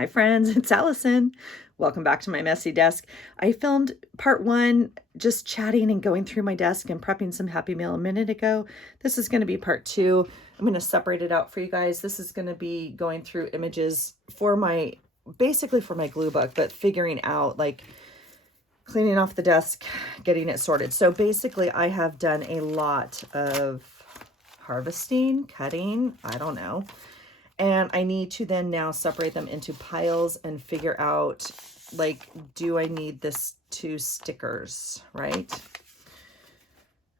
Hi friends, it's Allison. Welcome back to my messy desk. I filmed part one just chatting and going through my desk and prepping some Happy Meal a minute ago. This is going to be part two. I'm going to separate it out for you guys. This is going to be going through images for basically for my glue book, but figuring out like cleaning off the desk, getting it sorted. So basically I have done a lot of harvesting, cutting, I don't know. And I need to then now separate them into piles and figure out, like, do I need this 2 stickers, right?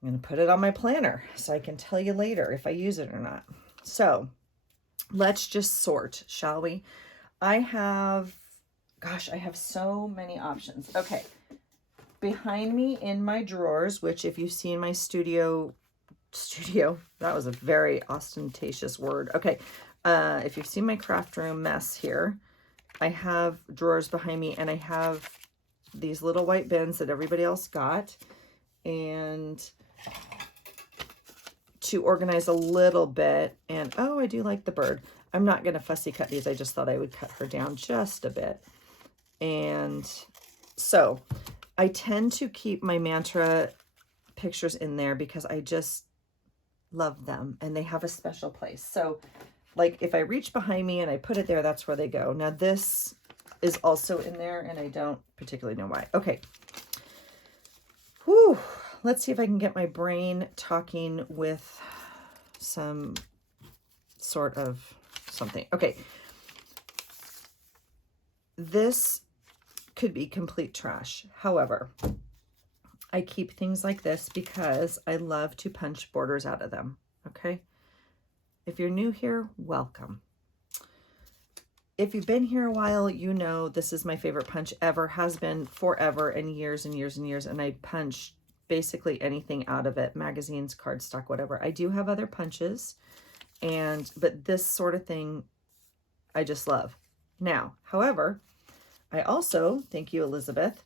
I'm going to put it on my planner so I can tell you later if I use it or not. So let's just sort, shall we? I have so many options. Okay. Behind me in my drawers, which if you've seen my studio, that was a very ostentatious word. Okay. If you've seen my craft room mess here, I have drawers behind me and I have these little white bins that everybody else got. And to organize a little bit, and oh, I do like the bird. I'm not going to fussy cut these. I just thought I would cut her down just a bit. And so I tend to keep my mantra pictures in there because I just love them and they have a special place. So like if I reach behind me and I put it there, that's where they go. Now this is also in there and I don't particularly know why. Okay. Whew. Let's see if I can get my brain talking with some sort of something. Okay. This could be complete trash. However, I keep things like this because I love to punch borders out of them. Okay. If you're new here, welcome. If you've been here a while, you know this is my favorite punch ever, has been forever and years and years and years, and I punch basically anything out of it, magazines, cardstock, whatever. I do have other punches, but this sort of thing I just love. Now, however, I also, thank you, Elizabeth,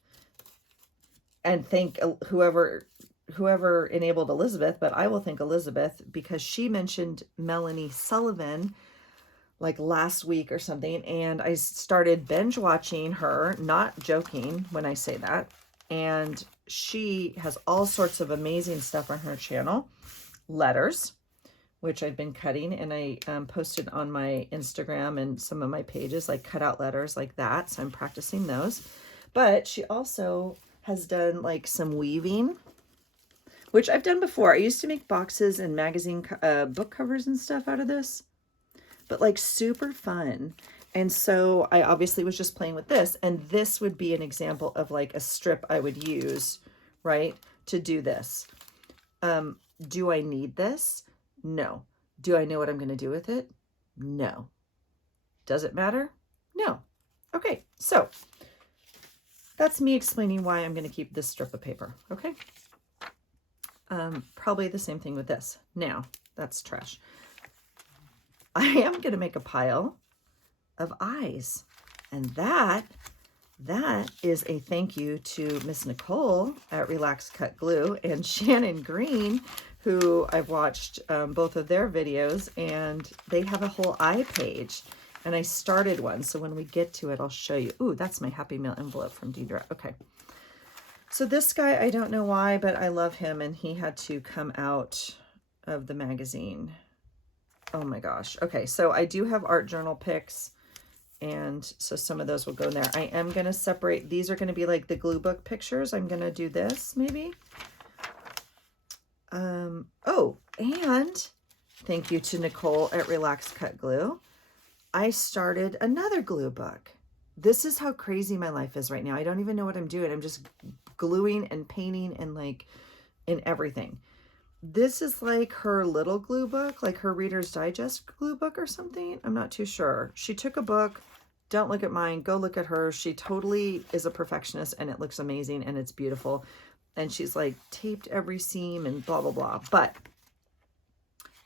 and thank whoever enabled Elizabeth, but I will thank Elizabeth because she mentioned Melanie Sullivan like last week or something, and I started binge watching her, not joking when I say that, and she has all sorts of amazing stuff on her channel. Letters, which I've been cutting, and I posted on my Instagram and some of my pages, like cutout letters like that, so I'm practicing those. But she also has done like some weaving, which I've done before. I used to make boxes and magazine book covers and stuff out of this, but like super fun. And so I obviously was just playing with this, and this would be an example of like a strip I would use, right, to do this. Do I need this? No. Do I know what I'm going to do with it? No. Does it matter? No. Okay, so that's me explaining why I'm going to keep this strip of paper, okay? Probably the same thing with this. Now, that's trash. I am going to make a pile of eyes. And that is a thank you to Miss Nicole at Relax Cut Glue and Shannon Green, who I've watched both of their videos, and they have a whole eye page. And I started one, so when we get to it, I'll show you. Ooh, that's my Happy Meal envelope from Deidre. Okay. So this guy, I don't know why, but I love him, and he had to come out of the magazine. Oh my gosh. Okay, so I do have art journal pics, and so some of those will go in there. I am going to separate. These are going to be like the glue book pictures. I'm going to do this maybe. Oh, and thank you to Nicole at Relax Cut Glue. I started another glue book. This is how crazy my life is right now. I don't even know what I'm doing. I'm just gluing and painting and like in everything. This is like her little glue book, like her Reader's Digest glue book or something. I'm not too sure. She took a book. Don't look at mine. Go look at her. She totally is a perfectionist, and it looks amazing and it's beautiful. And she's like taped every seam and blah, blah, blah. But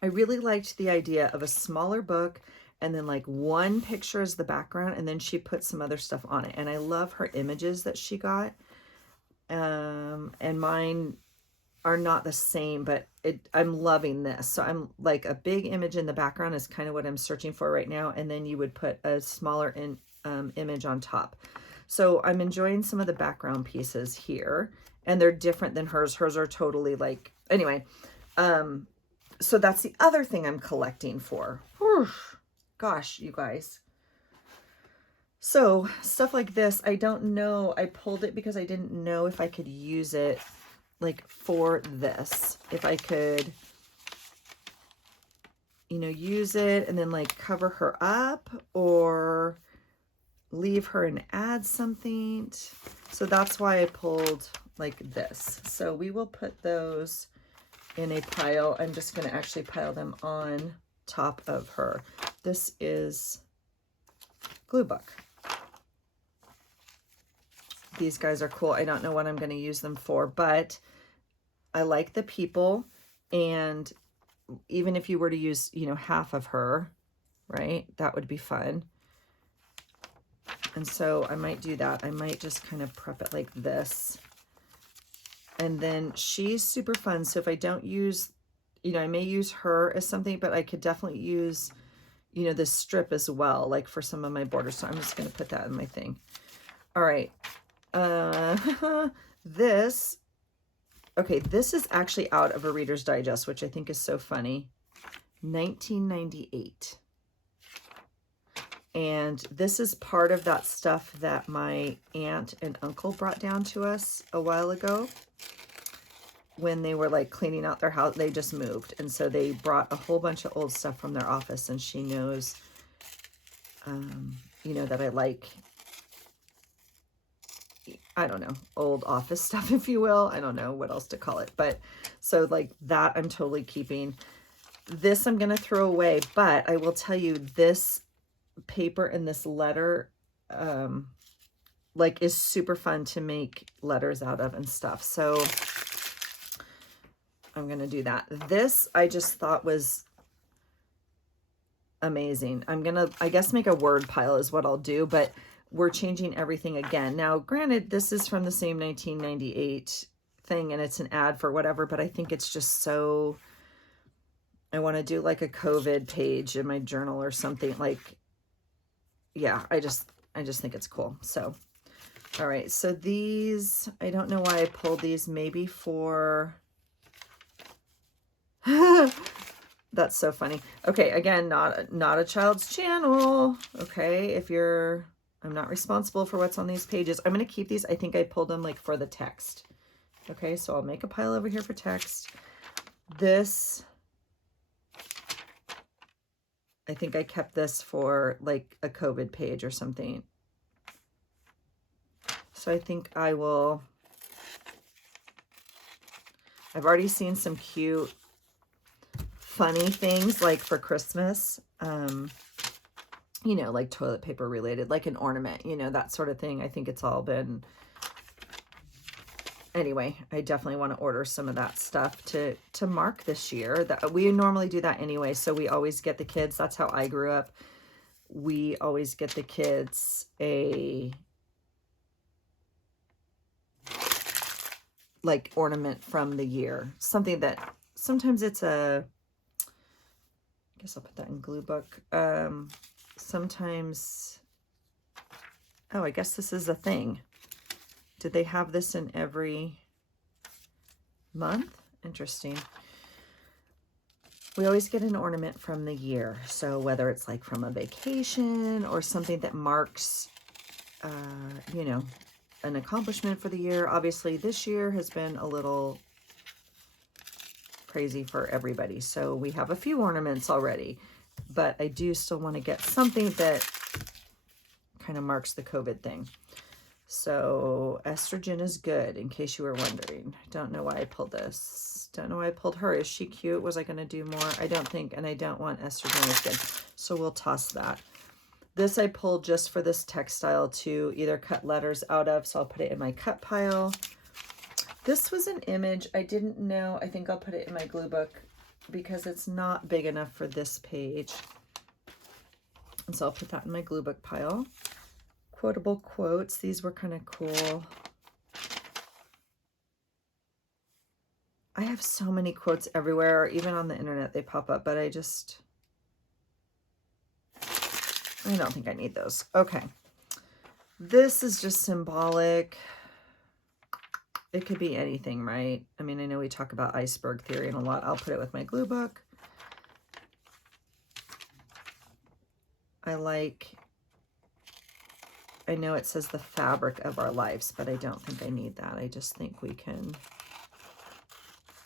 I really liked the idea of a smaller book and then like one picture as the background, and then she put some other stuff on it. And I love her images that she got. And mine are not the same, but I'm loving this. So I'm like, a big image in the background is kind of what I'm searching for right now. And then you would put a smaller image on top. So I'm enjoying some of the background pieces here, and they're different than hers. Hers are totally like, anyway. So that's the other thing I'm collecting for. Whew. Gosh, you guys. So stuff like this, I don't know. I pulled it because I didn't know if I could use it like for this. If I could, you know, use it and then like cover her up or leave her and add something. So that's why I pulled like this. So we will put those in a pile. I'm just going to actually pile them on top of her. This is glue book. These guys are cool. I don't know what I'm going to use them for, but I like the people. And even if you were to use, you know, half of her, right, that would be fun. And so I might do that. I might just kind of prep it like this. And then she's super fun. So if I don't use, you know, I may use her as something, but I could definitely use, you know, this strip as well, like for some of my borders. So I'm just going to put that in my thing. All right. This, okay, this is actually out of a Reader's Digest, which I think is so funny. 1998. And this is part of that stuff that my aunt and uncle brought down to us a while ago when they were like cleaning out their house. They just moved. And so they brought a whole bunch of old stuff from their office, and she knows, you know, that I like, I don't know, old office stuff, if you will. I don't know what else to call it. But so like that I'm totally keeping. This I'm going to throw away, but I will tell you this paper and this letter like is super fun to make letters out of and stuff. So I'm going to do that. This I just thought was amazing. I'm going to, I guess, make a word pile is what I'll do, but we're changing everything again. Now, granted, this is from the same 1998 thing and it's an ad for whatever, but I think it's just so, I want to do like a COVID page in my journal or something. Like, yeah, I just think it's cool. So, all right. So these, I don't know why I pulled these, maybe for, that's so funny. Okay. Again, not a child's channel. Okay. If you're, I'm not responsible for what's on these pages. I'm going to keep these. I think I pulled them like for the text. Okay. So I'll make a pile over here for text. This, I think I kept this for like a COVID page or something. So I think I will, I've already seen some cute, funny things like for Christmas, you know, like toilet paper related, like an ornament, you know, that sort of thing. I think it's all been, anyway, I definitely want to order some of that stuff to mark this year. That we normally do that anyway. So we always get the kids, that's how I grew up. We always get the kids a like ornament from the year, something that sometimes it's a, I guess I'll put that in glue book. Sometimes, oh, I guess this is a thing. Did they have this in every month? Interesting. We always get an ornament from the year. So whether it's like from a vacation or something that marks, you know, an accomplishment for the year. Obviously, this year has been a little crazy for everybody. So we have a few ornaments already, but I do still want to get something that kind of marks the COVID thing. So estrogen is good, in case you were wondering. Don't know why I pulled this. Don't know why I pulled her. Is she cute? Was I going to do more? I don't think, and I don't want estrogen is good. So we'll toss that. This I pulled just for this textile to either cut letters out of, so I'll put it in my cut pile. This was an image I didn't know. I think I'll put it in my glue book because it's not big enough for this page. And so I'll put that in my glue book pile. Quotable quotes. These were kind of cool. I have so many quotes everywhere, even on the internet they pop up, but I don't think I need those. Okay. This is just symbolic. It could be anything, right? I mean, I know we talk about iceberg theory and a lot. I'll put it with my glue book. I know it says the fabric of our lives, but I don't think I need that. I just think we can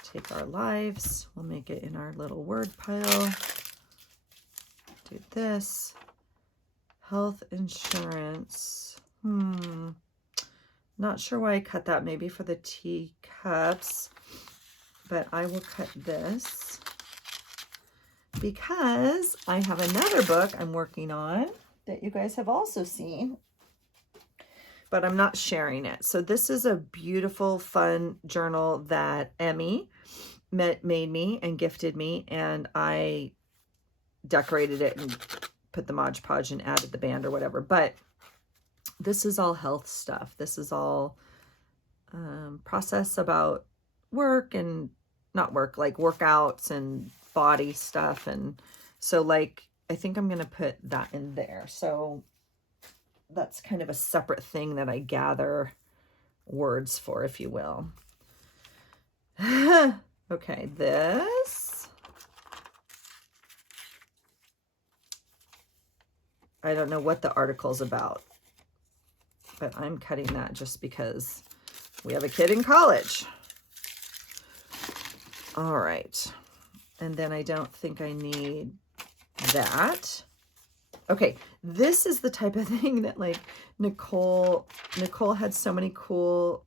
take our lives. We'll make it in our little word pile. Do this. Health insurance. Not sure why I cut that. Maybe for the teacups. But I will cut this because I have another book I'm working on that you guys have also seen, but I'm not sharing it. So this is a beautiful, fun journal that Emmy made me and gifted me, and I decorated it and put the Mod Podge and added the band or whatever. But this is all health stuff. This is all process about work and not work, like workouts and body stuff. And so like, I think I'm going to put that in there. So that's kind of a separate thing that I gather words for, if you will. Okay, this. I don't know what the article's about, but I'm cutting that just because we have a kid in college. All right. And then I don't think I need that. Okay, this is the type of thing that like Nicole had so many cool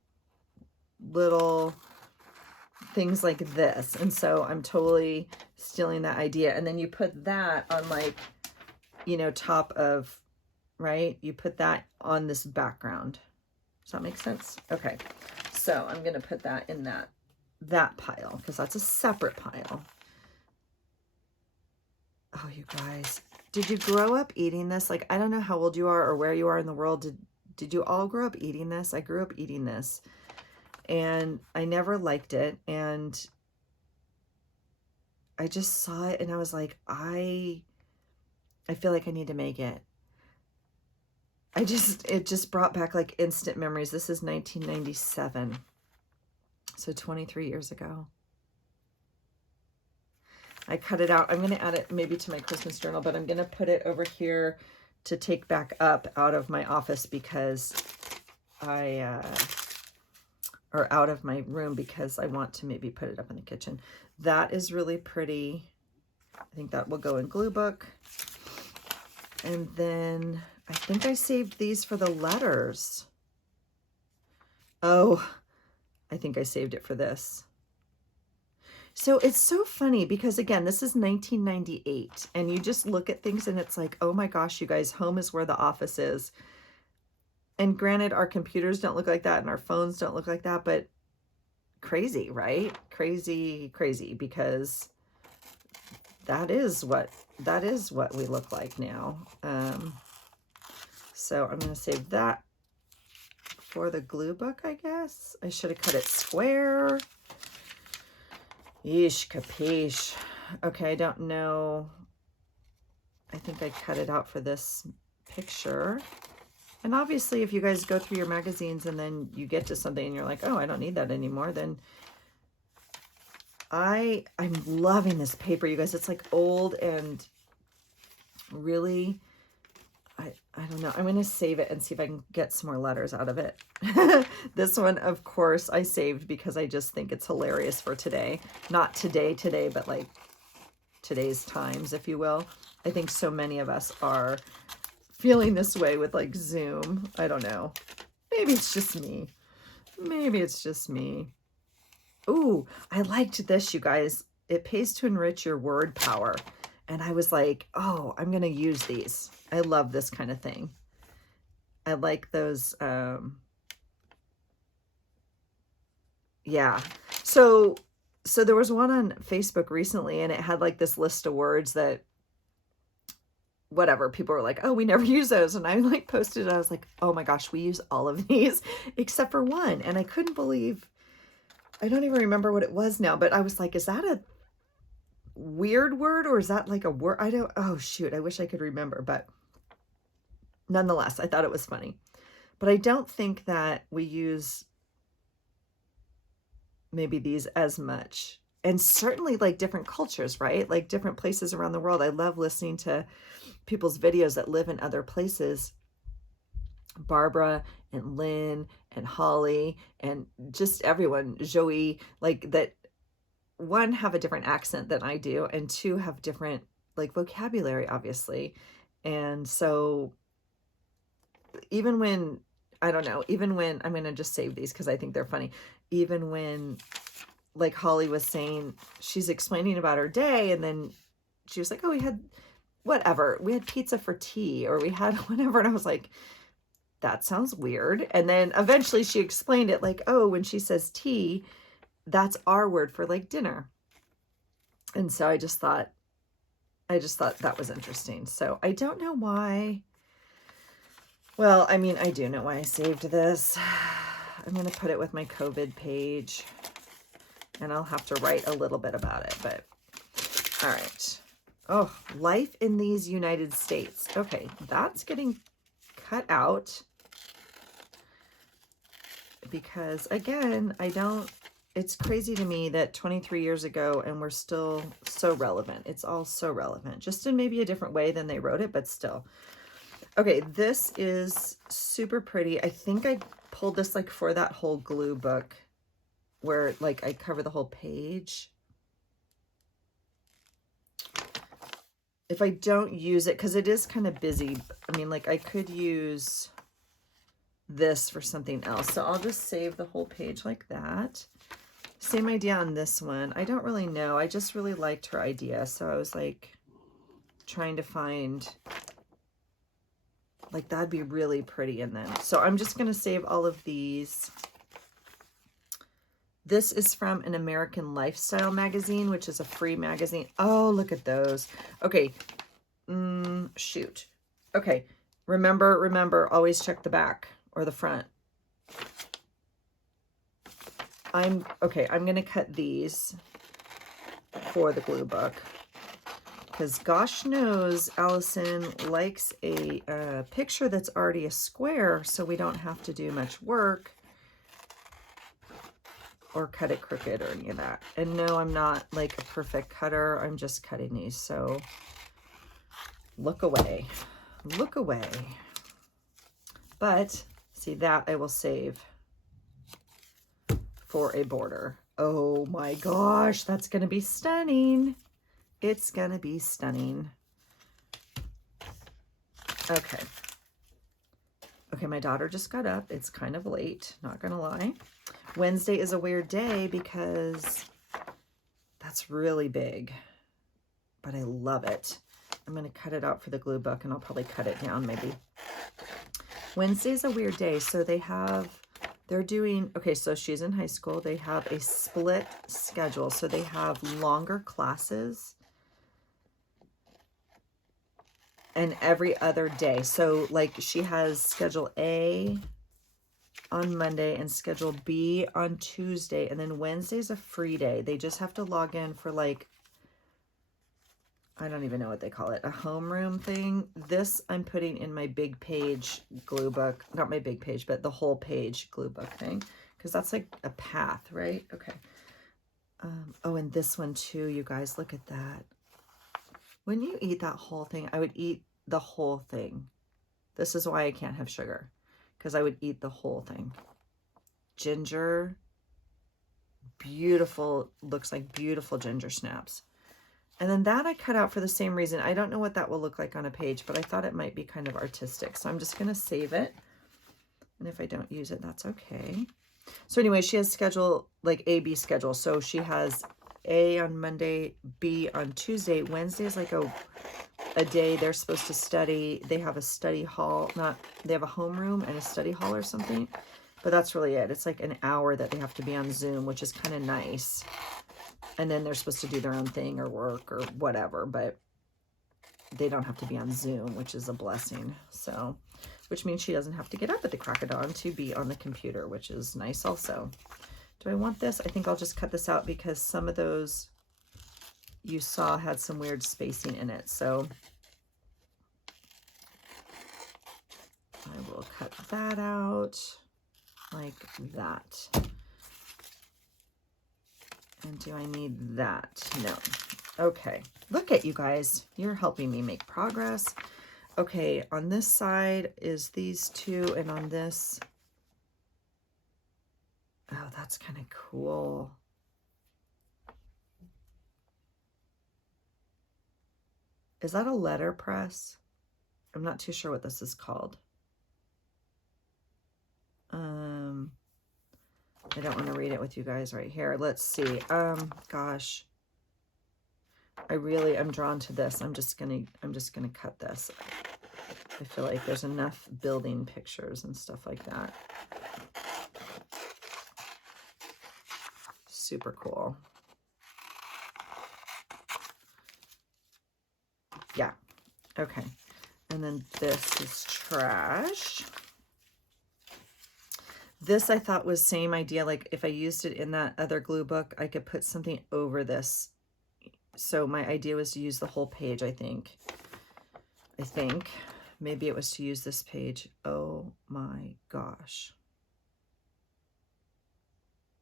little things like this. And so I'm totally stealing that idea. And then you put that on like, you know, top of, right? You put that on this background. Does that make sense? Okay. So I'm going to put that in that pile because that's a separate pile. Oh, you guys, did you grow up eating this? Like, I don't know how old you are or where you are in the world. Did you all grow up eating this? I grew up eating this and I never liked it. And I just saw it and I was like, I feel like I need to make it. It just brought back like instant memories. This is 1997. So 23 years ago. I cut it out. I'm going to add it maybe to my Christmas journal, but I'm going to put it over here to take back up out of my office because or out of my room because I want to maybe put it up in the kitchen. That is really pretty. I think that will go in glue book. And then I think I saved these for the letters. Oh, I think I saved it for this. So it's so funny because, again, this is 1998, and you just look at things and it's like, oh my gosh, you guys, home is where the office is. And granted, our computers don't look like that and our phones don't look like that, but crazy, right? Crazy, crazy, because that is what we look like now. So I'm going to save that for the glue book, I guess. I should have cut it square. Yeesh, capiche. Okay, I don't know. I think I cut it out for this picture. And obviously, if you guys go through your magazines and then you get to something and you're like, oh, I don't need that anymore, then I'm loving this paper, you guys. It's like old and really, I don't know. I'm going to save it and see if I can get some more letters out of it. This one, of course, I saved because I just think it's hilarious for today. Not today, but like today's times, if you will. I think so many of us are feeling this way with like Zoom. I don't know. Maybe it's just me. Maybe it's just me. Ooh, I liked this, you guys. It pays to enrich your word power. And I was like, oh, I'm going to use these. I love this kind of thing. I like those. Yeah. So there was one on Facebook recently and it had like this list of words that whatever, people were like, oh, we never use those. And I like posted it. I was like, oh my gosh, we use all of these except for one. And I couldn't believe, I don't even remember what it was now, but I was like, is that a weird word or is that like a word? Oh shoot, I wish I could remember, but nonetheless, I thought it was funny. But I don't think that we use maybe these as much. And certainly like different cultures, right? Like different places around the world. I love listening to people's videos that live in other places. Barbara and Lynn and Holly and just everyone, Joey, like that, one, have a different accent than I do, and two, have different like vocabulary, obviously. And so even when, I don't know, even when, I'm going to just save these because I think they're funny. Even when like Holly was saying, she's explaining about her day, and then she was like, oh, we had whatever, we had pizza for tea, or we had whatever. And I was like, that sounds weird. And then eventually she explained it like, oh, when she says tea, that's our word for like dinner. And so I just thought that was interesting. So I don't know why. Well, I mean, I do know why I saved this. I'm going to put it with my COVID page, and I'll have to write a little bit about it, but all right. Oh, life in these United States. Okay, that's getting cut out because, again, it's crazy to me that 23 years ago and we're still so relevant. It's all so relevant, just in maybe a different way than they wrote it, but still. Okay, this is super pretty. I think I pulled this like for that whole glue book where like I cover the whole page. If I don't use it, because it is kind of busy, I mean, like I could use this for something else. So I'll just save the whole page like that. Same idea on this one. I don't really know. I just really liked her idea. So I was like trying to find, like that'd be really pretty in them. So I'm just going to save all of these. This is from an American Lifestyle magazine, which is a free magazine. Oh, look at those. Okay. Shoot. Okay. Remember, always check the back or the front. I'm going to cut these for the glue book because gosh knows Allison likes a picture that's already a square, so we don't have to do much work or cut it crooked or any of that. And no, I'm not like a perfect cutter. I'm just cutting these. So look away. Look away. But see, that I will save for a border. Oh my gosh, that's going to be stunning. It's going to be stunning. Okay. Okay, my daughter just got up. It's kind of late, not going to lie. Wednesday is a weird day because that's really big, but I love it. I'm going to cut it out for the glue book, and I'll probably cut it down maybe. Wednesday is a weird day. So they're doing, okay, so she's in high school. They have a split schedule. So they have longer classes and every other day. So like she has schedule A on Monday and schedule B on Tuesday, and then Wednesday's a free day. They just have to log in for like, I don't even know what they call it, a homeroom thing. This I'm putting in my big page glue book, not my big page, but the whole page glue book thing, because that's like a path, right? Okay. Oh, and this one too, you guys, look at that. When you eat that whole thing, I would eat the whole thing. This is why I can't have sugar, because I would eat the whole thing. Ginger, beautiful, looks like beautiful ginger snaps. And then that I cut out for the same reason. I don't know what that will look like on a page, but I thought it might be kind of artistic. So I'm just going to save it. And if I don't use it, that's okay. So anyway, she has schedule, like A-B schedule. So she has A on Monday, B on Tuesday. Wednesday is like a day they're supposed to study. They have a study hall, they have a homeroom and a study hall or something. But that's really it. It's like an hour that they have to be on Zoom, which is kind of nice. And then they're supposed to do their own thing or work or whatever, but they don't have to be on Zoom, which is a blessing. So, which means she doesn't have to get up at the crack of dawn to be on the computer, which is nice also. Do I want this? I think I'll just cut this out because some of those you saw had some weird spacing in it. So I we'll cut that out like that. And do I need that? No. Okay. Look at you guys. You're helping me make progress. Okay, on this side is these two, and on this, oh, that's kind of cool. Is that a letterpress? I'm not too sure what this is called. I don't want to read it with you guys right here. Let's see. Gosh. I'm drawn to this. I'm just gonna cut this. I feel like there's enough building pictures and stuff like that. Super cool. Yeah. Okay. And then this is trash. This I thought was same idea. Like if I used it in that other glue book, I could put something over this. So my idea was to use the whole page, I think. Maybe it was to use this page. Oh my gosh.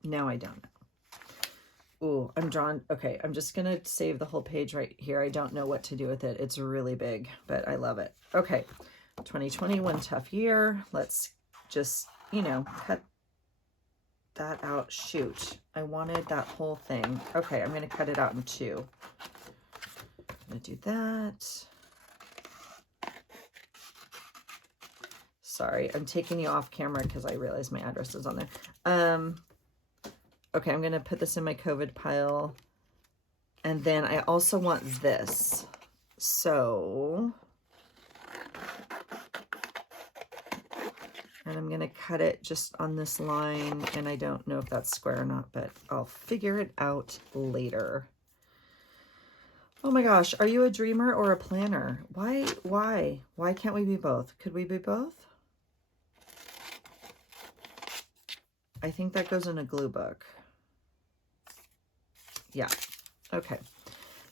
Now I don't know. Ooh, I'm drawn. Okay, I'm just going to save the whole page right here. I don't know what to do with it. It's really big, but I love it. Okay, 2020, one tough year. Let's just, you know, cut that out. Shoot, I wanted that whole thing. Okay, I'm going to cut it out in two. I'm going to do that. Sorry, I'm taking you off camera because I realized my address is on there. Okay, I'm going to put this in my COVID pile. And then I also want this. So, and I'm going to cut it just on this line. And I don't know if that's square or not, but I'll figure it out later. Oh my gosh, are you a dreamer or a planner? Why can't we be both? Could we be both? I think that goes in a glue book. Yeah. Okay.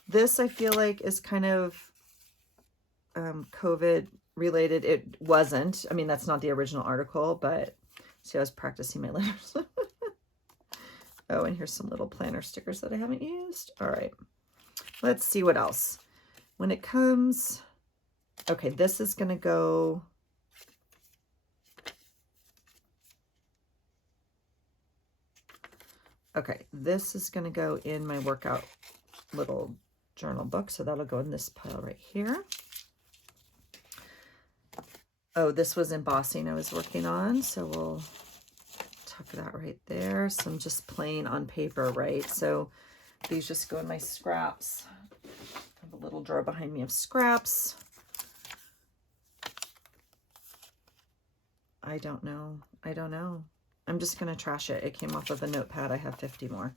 This I feel like is kind of COVID related. It wasn't. I mean, that's not the original article, but see, I was practicing my letters. Oh, and here's some little planner stickers that I haven't used. All right. Let's see what else. When it comes, okay, this is going to go. Okay, this is going to go in my workout little journal book, so that'll go in this pile right here. Oh, this was embossing I was working on, so we'll tuck that right there. Some just plain on paper, right? So these just go in my scraps. I have a little drawer behind me of scraps. I don't know. I'm just going to trash it. It came off of a notepad. I have 50 more.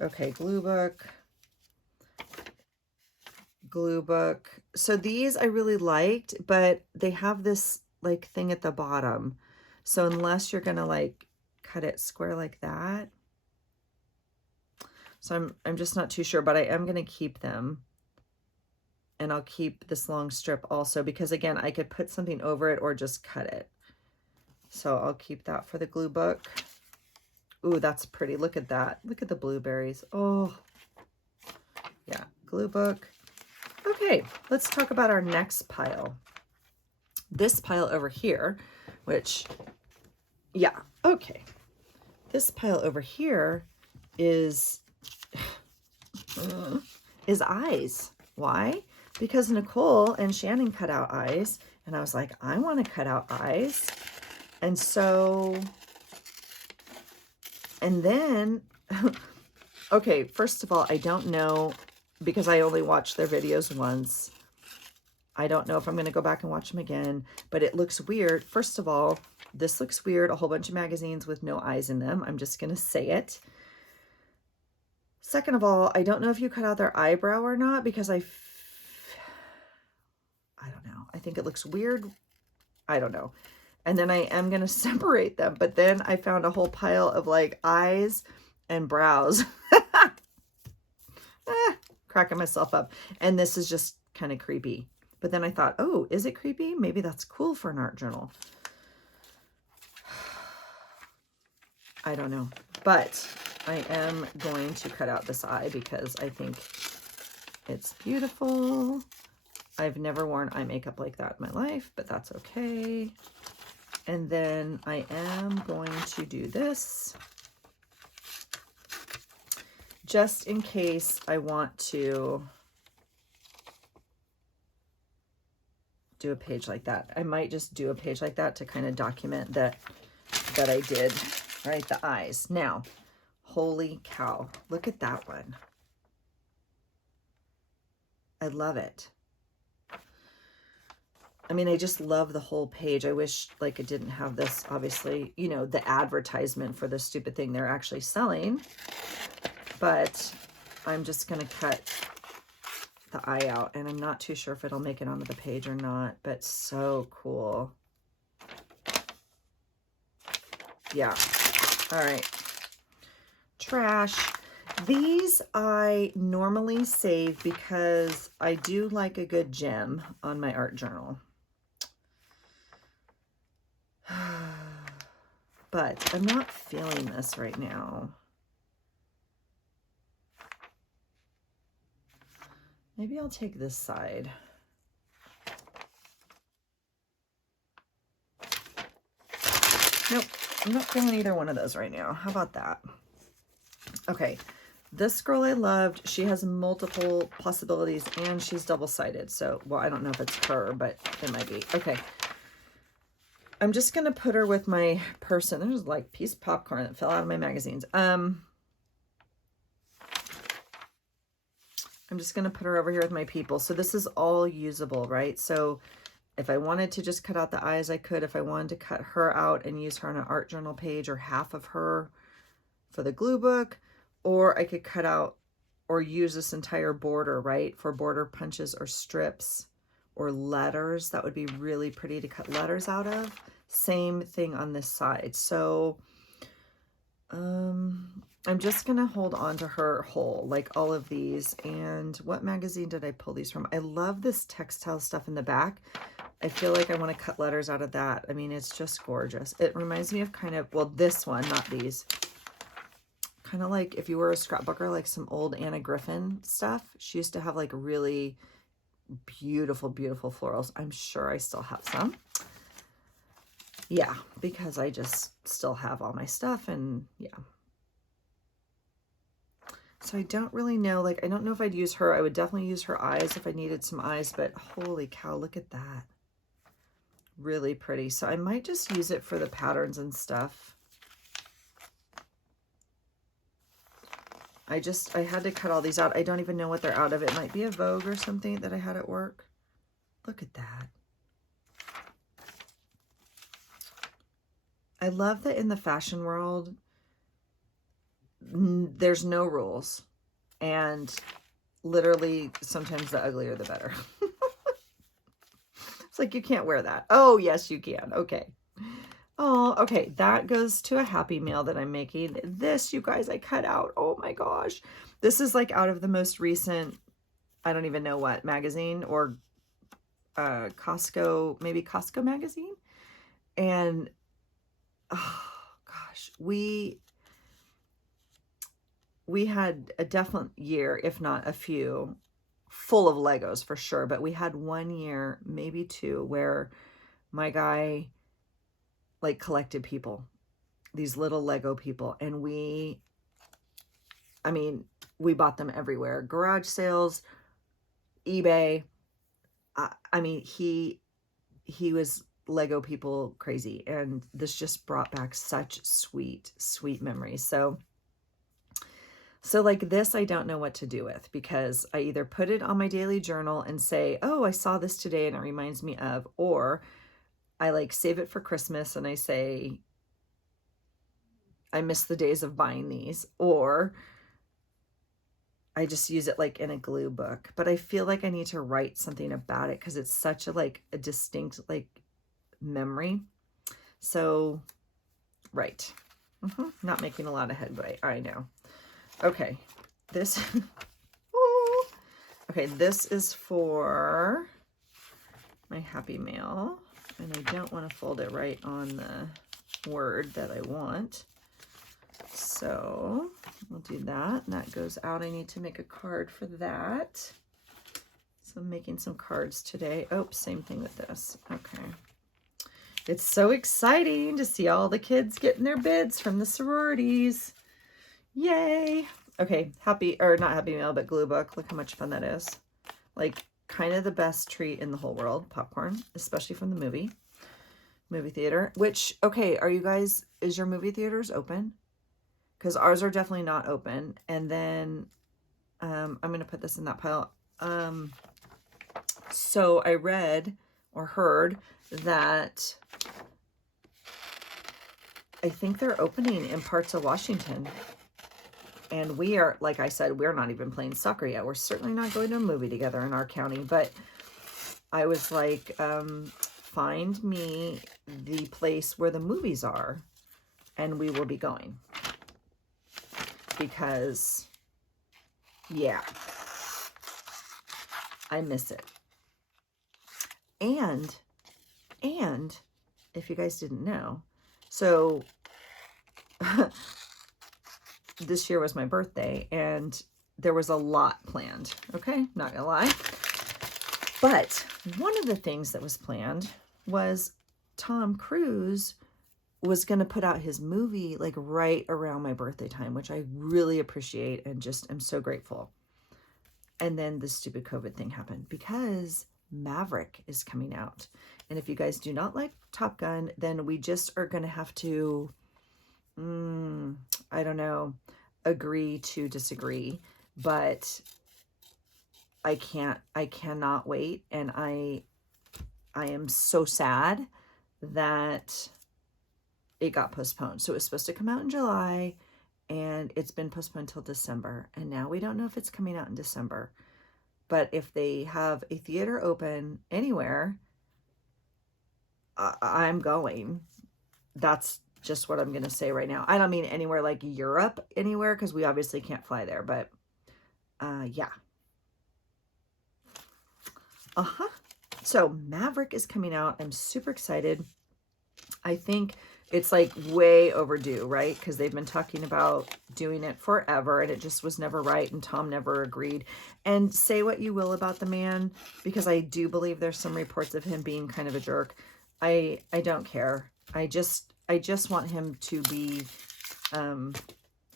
Okay, glue book. So these I really liked, but they have this like thing at the bottom. So unless you're going to like cut it square like that. So I'm just not too sure, but I am going to keep them. And I'll keep this long strip also because again, I could put something over it or just cut it. So I'll keep that for the glue book. Ooh, that's pretty. Look at that. Look at the blueberries. Oh, yeah, glue book. Okay, let's talk about our next pile. This pile over here, which, yeah, okay. This pile over here is eyes. Why? Because Nicole and Shannon cut out eyes, and I was like, I want to cut out eyes. And so, and then, okay, first of all, I don't know, because I only watched their videos once. I don't know if I'm going to go back and watch them again, but it looks weird. First of all, this looks weird. A whole bunch of magazines with no eyes in them. I'm just going to say it. Second of all, I don't know if you cut out their eyebrow or not, because I don't know. I think it looks weird. I don't know. And then I am going to separate them. But then I found a whole pile of like eyes and brows. Cracking myself up. And this is just kind of creepy. But then I thought, oh, is it creepy? Maybe that's cool for an art journal. I don't know. But I am going to cut out this eye because I think it's beautiful. I've never worn eye makeup like that in my life, but that's okay. And then I am going to do this just in case I want to do a page like that. I might just do a page like that to kind of document that I did, right? The eyes. Now, holy cow, look at that one. I love it. I mean, I just love the whole page. I wish like it didn't have this, obviously, you know, the advertisement for this stupid thing they're actually selling. But I'm just going to cut the eye out, and I'm not too sure if it'll make it onto the page or not, but so cool. Yeah. All right. Trash. These I normally save because I do like a good gem on my art journal. But I'm not feeling this right now. Maybe I'll take this side. Nope, I'm not feeling either one of those right now. How about that? Okay, this girl I loved. She has multiple possibilities and she's double-sided. So, well, I don't know if it's her, but it might be. Okay. I'm just going to put her with my person. There's like a piece of popcorn that fell out of my magazines. I'm just going to put her over here with my people. So this is all usable, right? So if I wanted to just cut out the eyes, I could. If I wanted to cut her out and use her on an art journal page or half of her for the glue book, or I could cut out or use this entire border, right? For border punches or strips or letters. That would be really pretty to cut letters out of. Same thing on this side. So I'm just going to hold on to her whole, like all of these. And what magazine did I pull these from? I love this textile stuff in the back. I feel like I want to cut letters out of that. I mean, it's just gorgeous. It reminds me of kind of, well, this one, not these. Kind of like if you were a scrapbooker, like some old Anna Griffin stuff. She used to have like really beautiful, beautiful florals. I'm sure I still have some. Yeah, because I just still have all my stuff and yeah. So I don't really know, like, I don't know if I'd use her. I would definitely use her eyes if I needed some eyes, but holy cow, look at that. Really pretty. So I might just use it for the patterns and stuff. I had to cut all these out. I don't even know what they're out of. It might be a Vogue or something that I had at work. Look at that. I love that in the fashion world, there's no rules. And literally, sometimes the uglier the better. It's like, you can't wear that. Oh, yes, you can. Okay. Oh, okay. That goes to a Happy Meal that I'm making. This, you guys, I cut out. Oh my gosh. This is like out of the most recent, I don't even know what, magazine or Costco, maybe Costco magazine. And, oh gosh, we had a definite year, if not a few, full of Legos for sure. But we had 1 year, maybe 2, where my guy like collected people, these little Lego people. And we bought them everywhere. Garage sales, eBay. I mean, he was Lego people crazy. And this just brought back such sweet, sweet memories. So like this, I don't know what to do with, because I either put it on my daily journal and say, oh, I saw this today and it reminds me of, or I like save it for Christmas and I say, I miss the days of buying these, or I just use it like in a glue book. But I feel like I need to write something about it because it's such a like a distinct like memory. So, right. Not making a lot of headway, I know. Okay, this, okay, this is for my Happy Mail, and I don't want to fold it right on the word that I want. So we'll do that. And that goes out. I need to make a card for that. So I'm making some cards today. Oh, same thing with this. Okay. It's so exciting to see all the kids getting their bids from the sororities. Yay. Okay, not Happy Meal, but Glue Book. Look how much fun that is. Like, kind of the best treat in the whole world, popcorn, especially from the movie theater. Which, okay, is your movie theaters open? Because ours are definitely not open. And then I'm going to put this in that pile. So I read or heard that I think they're opening in parts of Washington. And we are, like I said, we're not even playing soccer yet. We're certainly not going to a movie together in our county. But I was like, find me the place where the movies are, and we will be going. Because, yeah, I miss it. And if you guys didn't know, so this year was my birthday, and there was a lot planned. Okay, not gonna lie. But one of the things that was planned was Tom Cruise was going to put out his movie like right around my birthday time, which I really appreciate and just am so grateful. And then the stupid COVID thing happened because Maverick is coming out. And if you guys do not like Top Gun, then we just are going to have to, I don't know, agree to disagree. But I cannot wait. And I am so sad that it got postponed. So it was supposed to come out in July, and it's been postponed till December. And now we don't know if it's coming out in December. But if they have a theater open anywhere, I'm going. That's just what I'm going to say right now. I don't mean anywhere like Europe, anywhere, because we obviously can't fly there. But yeah. So Maverick is coming out. I'm super excited. I think it's like way overdue, right? Because they've been talking about doing it forever, and it just was never right, and Tom never agreed. And say what you will about the man, because I do believe there's some reports of him being kind of a jerk. I don't care. I just want him to be,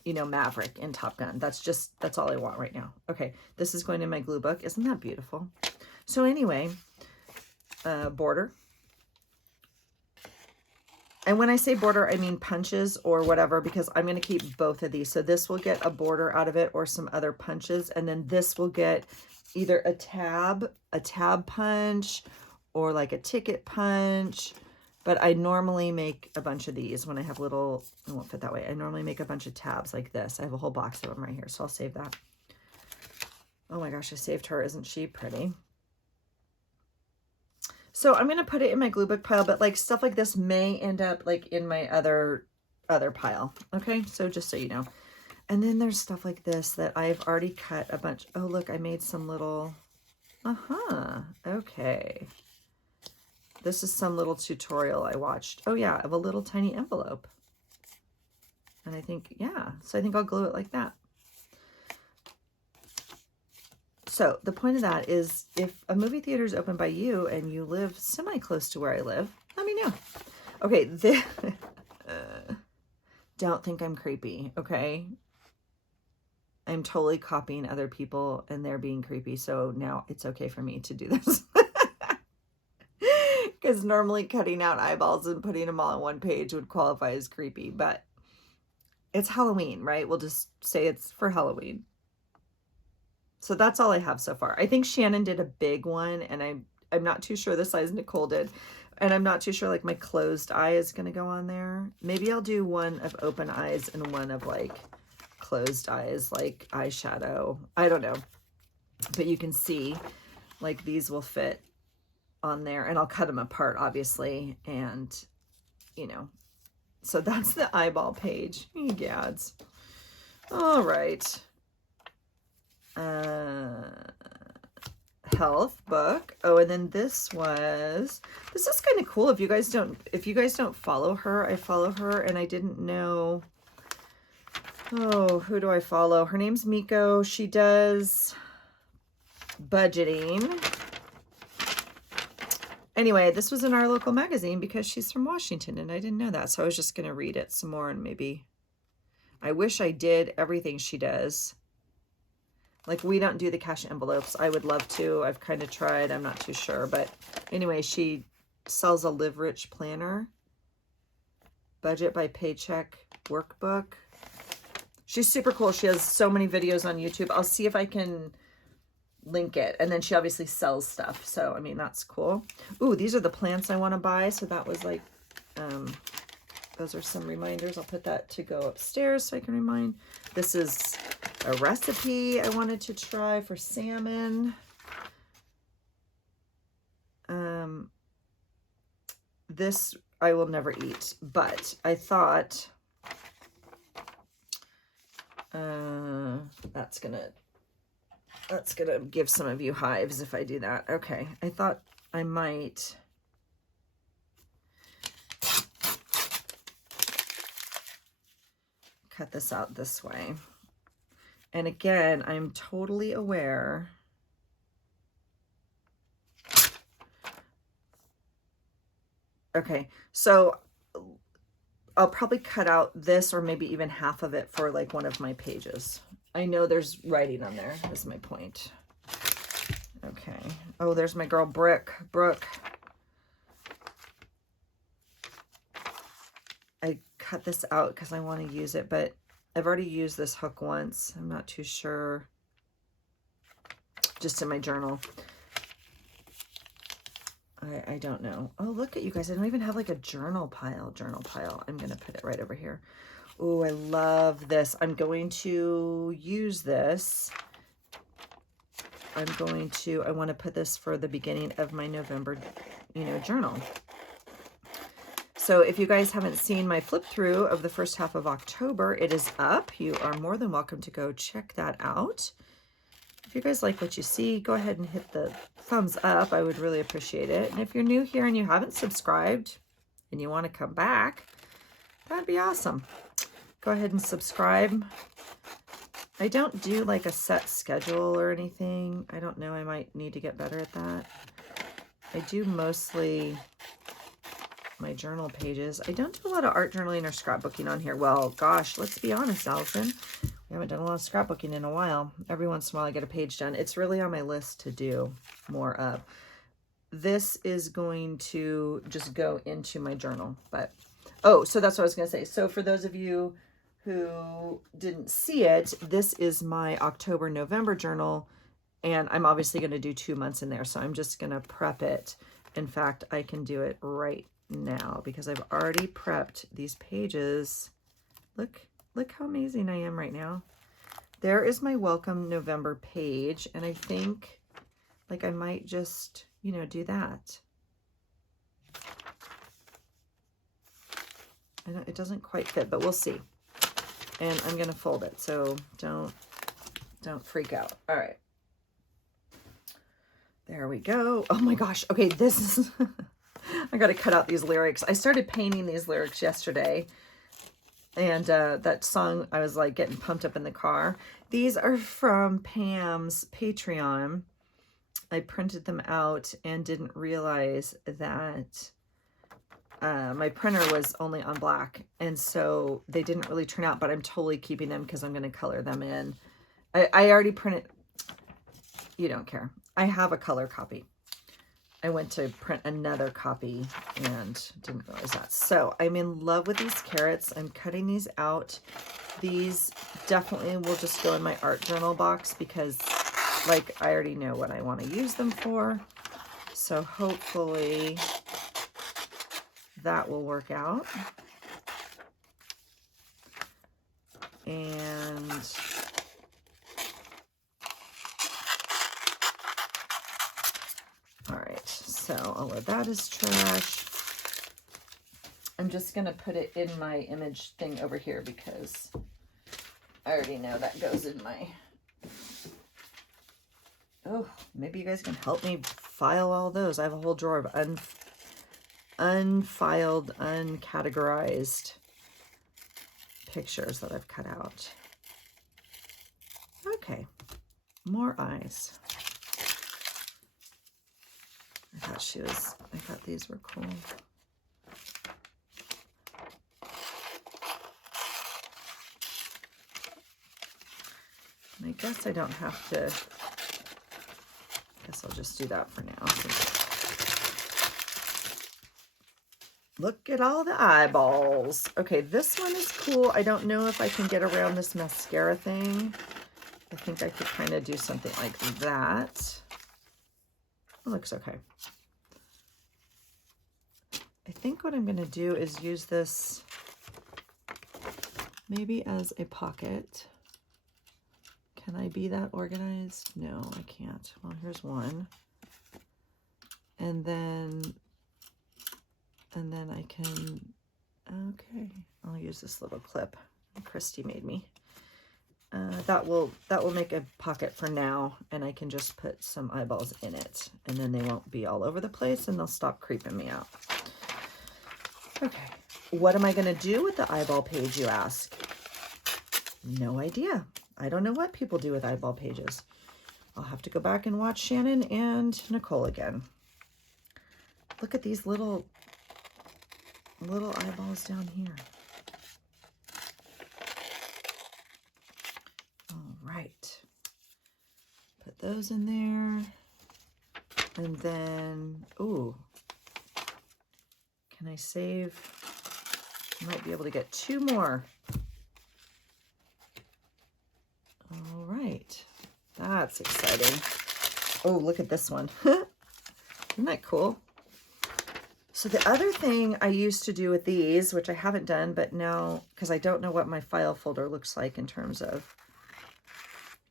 you know, Maverick in Top Gun. That's all I want right now. Okay, this is going in my glue book. Isn't that beautiful? So anyway, border. And when I say border, I mean punches or whatever, because I'm going to keep both of these. So this will get a border out of it or some other punches. And then this will get either a tab punch, or like a ticket punch. But I normally make a bunch of these when I have little, it won't fit that way. I normally make a bunch of tabs like this. I have a whole box of them right here. So I'll save that. Oh my gosh, I saved her. Isn't she pretty? So I'm going to put it in my glue book pile, but like stuff like this may end up like in my other pile. Okay. So just so you know. And then there's stuff like this that I've already cut a bunch. Oh, look, I made some little, okay. This is some little tutorial I watched. Oh yeah, of a little tiny envelope. And I think, yeah. So I think I'll glue it like that. So the point of that is, if a movie theater is open by you and you live semi-close to where I live, let me know. Okay, don't think I'm creepy, okay? I'm totally copying other people and they're being creepy, so now it's okay for me to do this. Because normally cutting out eyeballs and putting them all on one page would qualify as creepy, but it's Halloween, right? We'll just say it's for Halloween. So that's all I have so far. I think Shannon did a big one, and I'm not too sure the size Nicole did. And I'm not too sure like my closed eye is going to go on there. Maybe I'll do one of open eyes and one of like closed eyes, like eyeshadow. I don't know. But you can see like these will fit on there, and I'll cut them apart obviously. And, you know, so that's the eyeball page. Gads. All right. Health book. Oh, and then this is kind of cool. If you guys don't follow her, I follow her, and I didn't know Oh, who do I follow? Her name's Miko. She does budgeting. Anyway, this was in our local magazine because she's from Washington and I didn't know that. So I was just going to read it some more and maybe, I wish I did everything she does. Like, we don't do the cash envelopes. I would love to. I've kind of tried. I'm not too sure. But anyway, she sells a Live Rich planner, budget by paycheck workbook. She's super cool. She has so many videos on YouTube. I'll see if I can link it. And then she obviously sells stuff. So, I mean, that's cool. Ooh, these are the plants I want to buy. So that was like, those are some reminders. I'll put that to go upstairs so I can remind. This is a recipe I wanted to try for salmon. This I will never eat, but I thought that's gonna give some of you hives if I do that. Okay, I thought I might cut this out this way. And again, I'm totally aware okay, so I'll probably cut out this or maybe even half of it for like one of my pages. I know there's writing on there, is my point. Okay. Oh, there's my girl Brooke. I cut this out because I want to use it, but I've already used this hook once. I'm not too sure. Just in my journal. I don't know. Oh, look at you guys. I don't even have like a journal pile. I'm going to put it right over here. Oh, I love this. I'm going to use this. I want to put this for the beginning of my November, journal. So if you guys haven't seen my flip through of the first half of October, it is up. You are more than welcome to go check that out. If you guys like what you see, go ahead and hit the thumbs up. I would really appreciate it. And if you're new here and you haven't subscribed and you want to come back, that'd be awesome. Go ahead and subscribe. I don't do like a set schedule or anything. I don't know. I might need to get better at that. I do mostly my journal pages. I don't do a lot of art journaling or scrapbooking on here. Well, gosh, let's be honest, Allison. I haven't done a lot of scrapbooking in a while. Every once in a while I get a page done. It's really on my list to do more of. This is going to just go into my journal. But, oh, so that's what I was going to say. So for those of you who didn't see it, this is my October-November journal. And I'm obviously going to do 2 months in there. So I'm just going to prep it. In fact, I can do it right now because I've already prepped these pages. Look how amazing I am right now. There is my welcome November page. And I think like I might just, do that. I know it doesn't quite fit, but we'll see. And I'm going to fold it. So don't freak out. All right. There we go. Oh my gosh. Okay. This is, I got to cut out these lyrics. I started painting these lyrics yesterday. And that song, I was like getting pumped up in the car. These are from Pam's Patreon. I printed them out and didn't realize that my printer was only on black. And so they didn't really turn out, but I'm totally keeping them because I'm going to color them in. I already printed. You don't care. I have a color copy. I went to print another copy and didn't realize that. So I'm in love with these carrots. I'm cutting these out. These definitely will just go in my art journal box because like I already know what I want to use them for. So hopefully that will work out. And all right, so all of that is trash. I'm just going to put it in my image thing over here because I already know that goes in my... Oh, maybe you guys can help me file all those. I have a whole drawer of unfiled, uncategorized pictures that I've cut out. Okay, more eyes. I thought these were cool. And I guess I don't have to, I guess I'll just do that for now. Look at all the eyeballs. Okay, this one is cool. I don't know if I can get around this mascara thing. I think I could kind of do something like that. It looks okay. I think what I'm going to do is use this maybe as a pocket. Can I be that organized? No, I can't. Well, here's one. And then I can, okay, I'll use this little clip Christy made me. That will make a pocket for now, and I can just put some eyeballs in it, and then they won't be all over the place, and they'll stop creeping me out. Okay, what am I going to do with the eyeball page, you ask? No idea. I don't know what people do with eyeball pages. I'll have to go back and watch Shannon and Nicole again. Look at these little eyeballs down here. All right. Put those in there. And then, ooh, can I save? I might be able to get 2 more. All right. That's exciting. Oh, look at this one. Isn't that cool? So the other thing I used to do with these, which I haven't done, but now, because I don't know what my file folder looks like in terms of,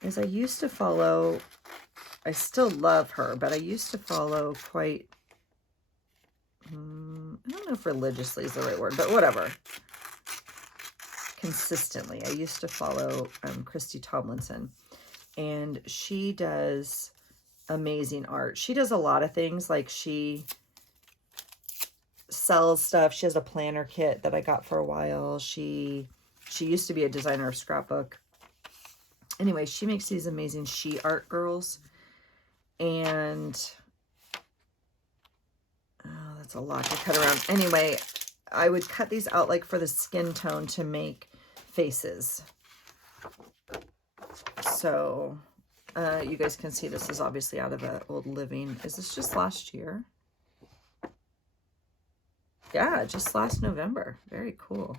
is I used to follow, I still love her, but I used to follow quite, I don't know if religiously is the right word, but whatever. Consistently. I used to follow Christy Tomlinson, and she does amazing art. She does a lot of things, like she sells stuff. She has a planner kit that I got for a while. She used to be a designer of scrapbook. Anyway, she makes these amazing sheet art girls, and oh, that's a lot to cut around. Anyway, I would cut these out like for the skin tone to make faces. So you guys can see this is obviously out of an old living. Is this just last year? Yeah, just last November. Very cool.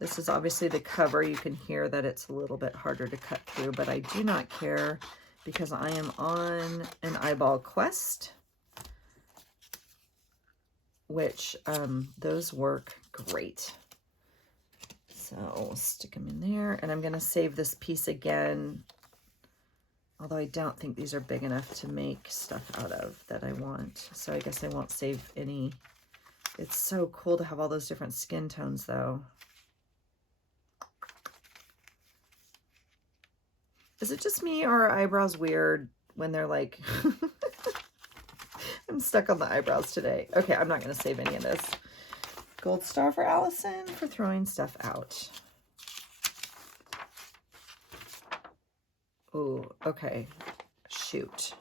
This is obviously the cover. You can hear that it's a little bit harder to cut through, but I do not care because I am on an eyeball quest, which those work great. So we'll stick them in there, and I'm going to save this piece again, although I don't think these are big enough to make stuff out of that I want. So I guess I won't save any. It's so cool to have all those different skin tones, though. Is it just me, or are eyebrows weird when they're like... I'm stuck on the eyebrows today. Okay, I'm not going to save any of this. Gold star for Allison for throwing stuff out. Oh, okay. Shoot.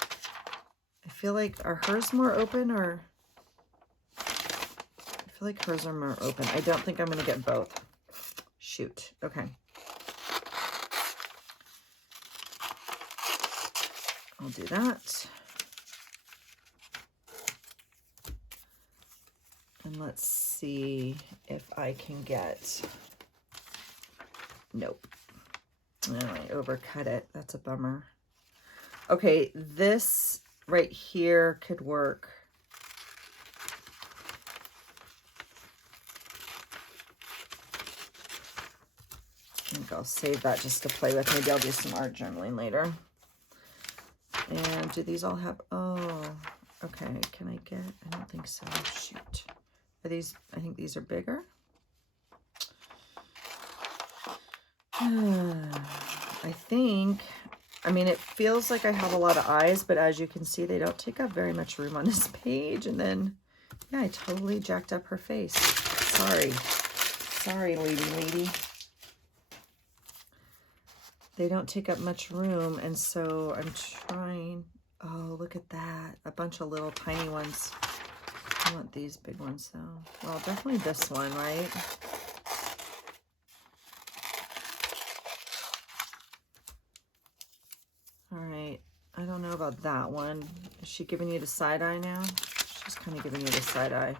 I feel like, are hers more open, or... I feel like hers are more open. I don't think I'm going to get both. Shoot. Okay. I'll do that. And let's see if I can get, nope. Oh, I overcut it. That's a bummer. Okay, this right here could work. I think I'll save that just to play with. Maybe I'll do some art journaling later. And do these all have, oh, okay. Can I get, I don't think so. Shoot. Are these, I think these are bigger. I think, I mean, it feels like I have a lot of eyes, but as you can see, they don't take up very much room on this page. And then, yeah, I totally jacked up her face. Sorry. Sorry, lady. They don't take up much room, and so I'm trying. Oh, look at that. A bunch of little tiny ones. I want these big ones, though. Well, definitely this one, right? All right. I don't know about that one. Is she giving you the side eye now? She's kind of giving you the side eye.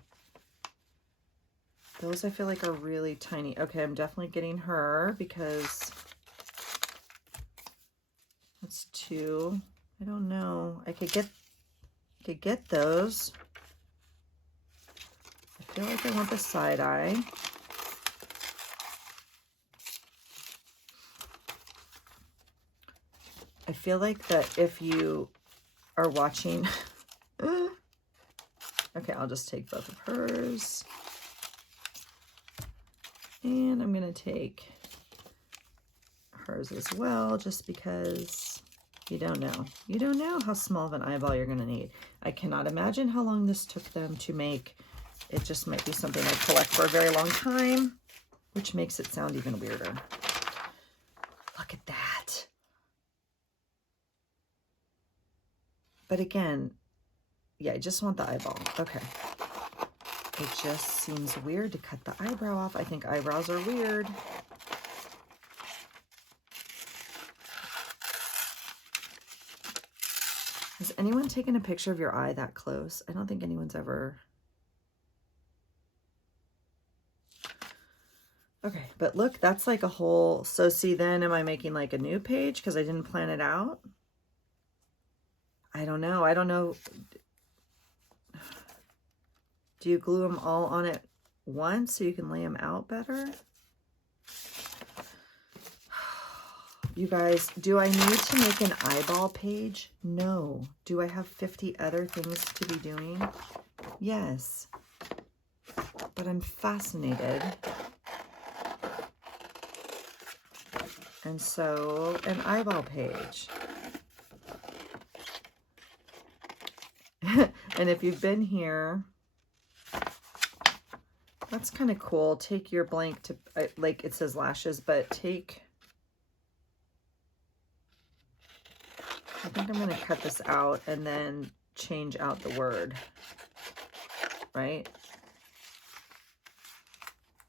Those I feel like are really tiny. Okay, I'm definitely getting her because that's 2. I don't know. I could get those. I feel like I want the side eye. I feel like that if you are watching, okay, I'll just take both of hers. And I'm going to take hers as well, just because you don't know. You don't know how small of an eyeball you're going to need. I cannot imagine how long this took them to make. It just might be something I collect for a very long time, which makes it sound even weirder. Look at that. But again, yeah, I just want the eyeball. Okay. It just seems weird to cut the eyebrow off. I think eyebrows are weird. Has anyone taken a picture of your eye that close? I don't think anyone's ever. Okay, but look, that's like a whole, so see then, am I making like a new page because I didn't plan it out? I don't know. I don't know. Do you glue them all on it once so you can lay them out better? You guys, do I need to make an eyeball page? No. Do I have 50 other things to be doing? Yes. But I'm fascinated. And so, an eyeball page. And if you've been here, that's kind of cool. Take your blank to, like it says lashes, but take, I think I'm going to cut this out and then change out the word, right?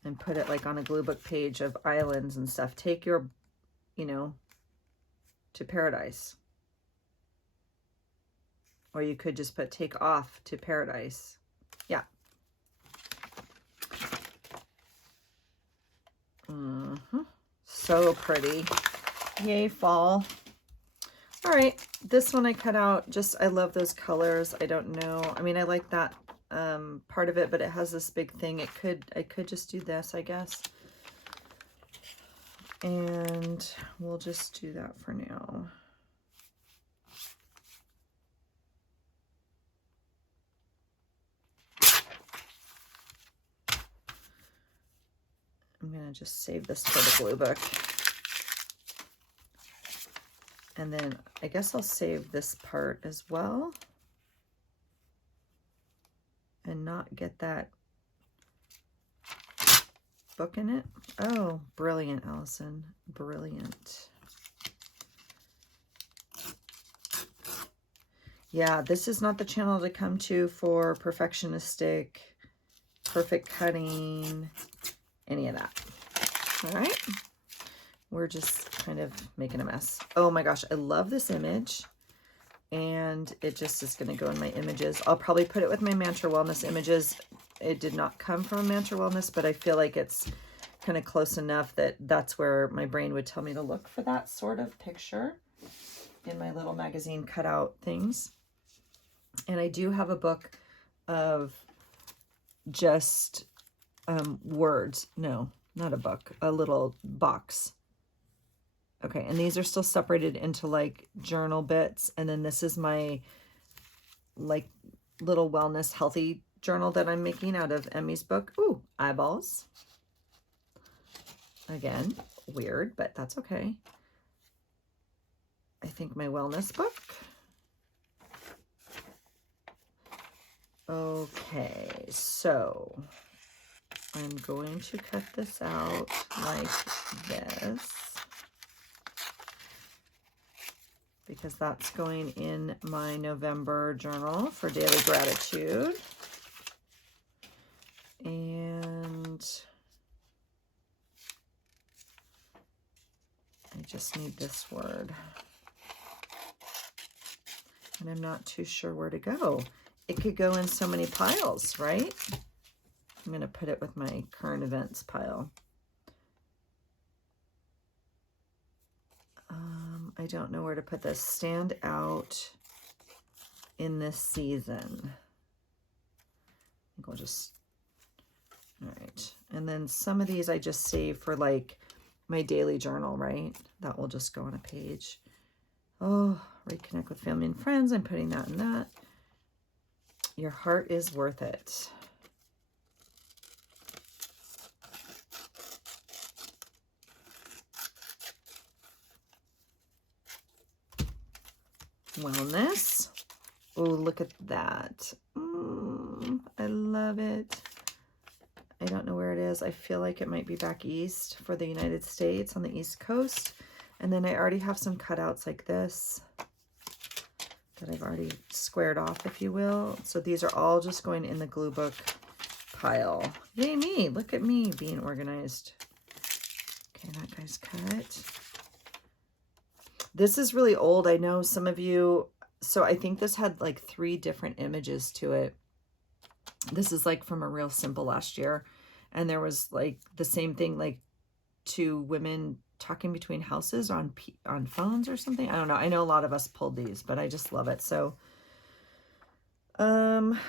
And put it like on a glue book page of islands and stuff. Take your, you know, to paradise. Or you could just put take off to paradise. Yeah. So pretty. Yay, fall. All right, this one I cut out. Just, I love those colors. I don't know. I mean, I like that part of it, but it has this big thing. I could just do this, I guess. And we'll just do that for now. I'm going to just save this for the glue book. And then I guess I'll save this part as well. And not get that book in it. Oh, brilliant, Allison. Brilliant. Yeah, this is not the channel to come to for perfectionistic, perfect cutting, any of that. All right. We're just kind of making a mess. Oh my gosh, I love this image. And it just is going to go in my images. I'll probably put it with my Mantra Wellness images. It did not come from Mantra Wellness, but I feel like it's kind of close enough that that's where my brain would tell me to look for that sort of picture in my little magazine cutout things. And I do have a book of just words. No, not a book, a little box. Okay, and these are still separated into like journal bits. And then this is my like little wellness healthy journal that I'm making out of Emmy's book. Ooh, eyeballs. Again, weird, but that's okay. I think my wellness book. Okay, so I'm going to cut this out like this, because that's going in my November journal for daily gratitude. And I just need this word. And I'm not too sure where to go. It could go in so many piles, right? I'm going to put it with my current events pile. I don't know where to put this. Stand out in this season. I think we'll just, all right. And then some of these I just save for like my daily journal, right? That will just go on a page. Oh, reconnect with family and friends. I'm putting that in that. Your heart is worth it. Wellness. Oh, look at that. I love it. I don't know where it is. I feel like it might be back east for the United States on the East Coast. And then I already have some cutouts like this that I've already squared off, if you will. So these are all just going in the glue book pile. Yay me. Look at me being organized. Okay, that guy's cut. This is really old. I know some of you, so I think this had like 3 different images to it. This is like from a Real Simple last year. And there was like the same thing, like 2 women talking between houses on phones or something. I don't know. I know a lot of us pulled these, but I just love it. So, again,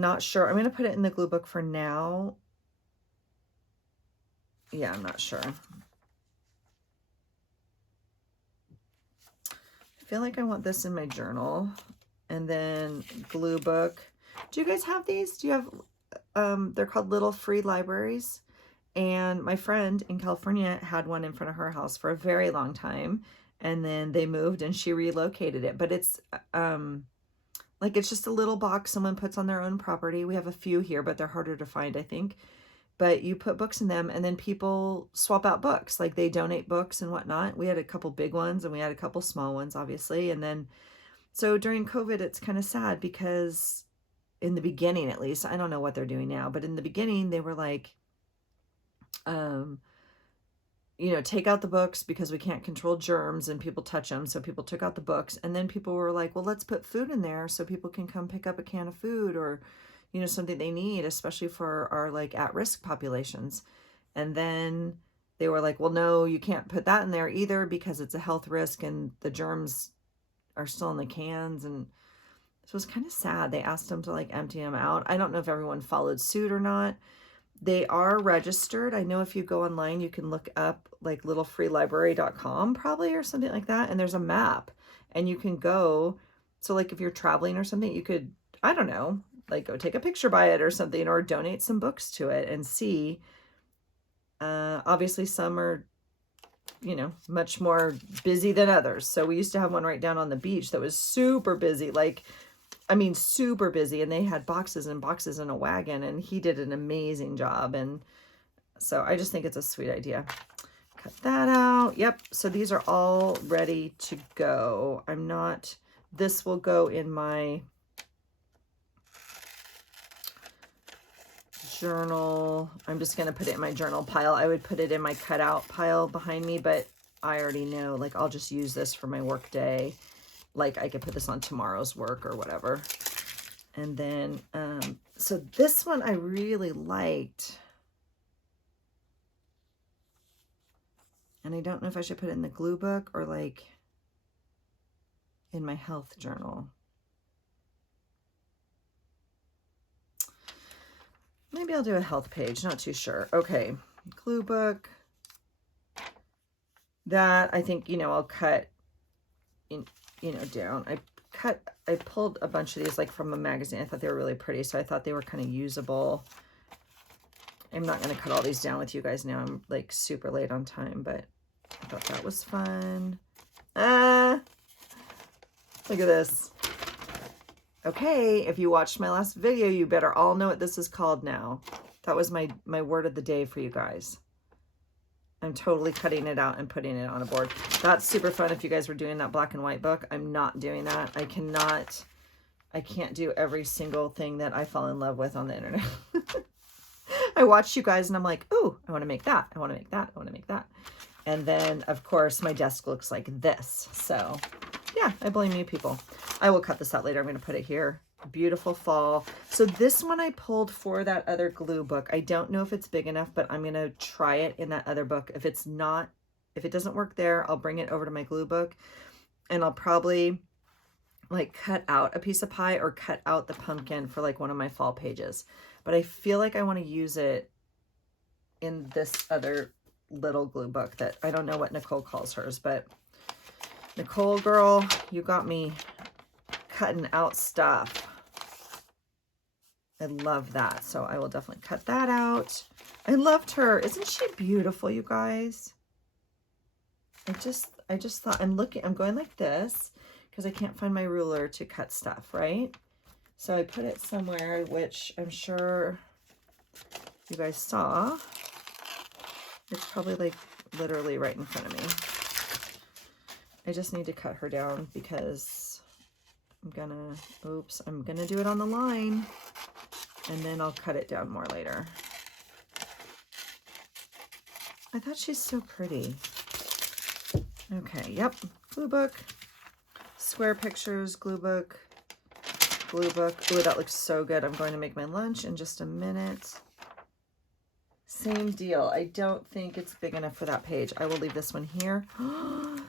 not sure. I'm going to put it in the glue book for now. Yeah, I'm not sure. I feel like I want this in my journal. And then glue book. Do you guys have these? Do you have, they're called little free libraries. And my friend in California had one in front of her house for a very long time. And then they moved and she relocated it. But it's, like, it's just a little box someone puts on their own property. We have a few here, but they're harder to find, I think. But you put books in them and then people swap out books. Like they donate books and whatnot. We had a couple big ones and we had a couple small ones, obviously. And then, so during COVID, it's kind of sad because in the beginning, at least, I don't know what they're doing now, but in the beginning, they were like, you know, take out the books because we can't control germs and people touch them. So people took out the books, and then people were like, well, let's put food in there so people can come pick up a can of food or, you know, something they need, especially for our like at-risk populations. And then they were like, well, no, you can't put that in there either because it's a health risk and the germs are still in the cans. And so it was kind of sad. They asked them to like empty them out. I don't know if everyone followed suit or not. They are registered. I know if you go online, you can look up like littlefreelibrary.com probably or something like that. And there's a map and you can go. So like if you're traveling or something, you could, I don't know, like go take a picture by it or something, or donate some books to it and see. Obviously some are, you know, much more busy than others. So we used to have one right down on the beach that was super busy. Like, I mean, super busy, and they had boxes and boxes in a wagon, and he did an amazing job. And so I just think it's a sweet idea. Cut that out. Yep. So these are all ready to go. This will go in my journal. I'm just going to put it in my journal pile. I would put it in my cutout pile behind me, but I already know, like, I'll just use this for my work day. Like I could put this on tomorrow's work or whatever. And then, so this one I really liked. And I don't know if I should put it in the glue book or like in my health journal. Maybe I'll do a health page, not too sure. Okay, glue book. That I think, you know, I'll cut in, you know, down. I pulled a bunch of these like from a magazine. I thought they were really pretty, so I thought they were kind of usable. I'm not going to cut all these down with you guys now. I'm like super late on time, but I thought that was fun. Look at this. Okay, if you watched my last video, you better all know what this is called now. That was my word of the day for you guys. I'm totally cutting it out and putting it on a board. That's super fun if you guys were doing that black and white book. I'm not doing that. I can't do every single thing that I fall in love with on the internet. I watch you guys and I'm like, ooh, I want to make that. I want to make that. I want to make that. And then, of course, my desk looks like this. So, yeah, I blame you people. I will cut this out later. I'm going to put it here. Beautiful fall. So this one I pulled for that other glue book. I don't know if it's big enough, but I'm going to try it in that other book. If it doesn't work there, I'll bring it over to my glue book and I'll probably like cut out a piece of pie or cut out the pumpkin for like one of my fall pages. But I feel like I want to use it in this other little glue book that I don't know what Nicole calls hers, but Nicole girl, you got me cutting out stuff. I love that. So I will definitely cut that out. I loved her. Isn't she beautiful, you guys? I just thought I'm going like this because I can't find my ruler to cut stuff, right? So I put it somewhere, which I'm sure you guys saw. It's probably like literally right in front of me. I just need to cut her down because I'm gonna do it on the line and then I'll cut it down more later. I thought she's so pretty. Okay, yep, glue book, square pictures, glue book, glue book. Ooh, that looks so good. I'm going to make my lunch in just a minute. Same deal. I don't think it's big enough for that page. I will leave this one here. You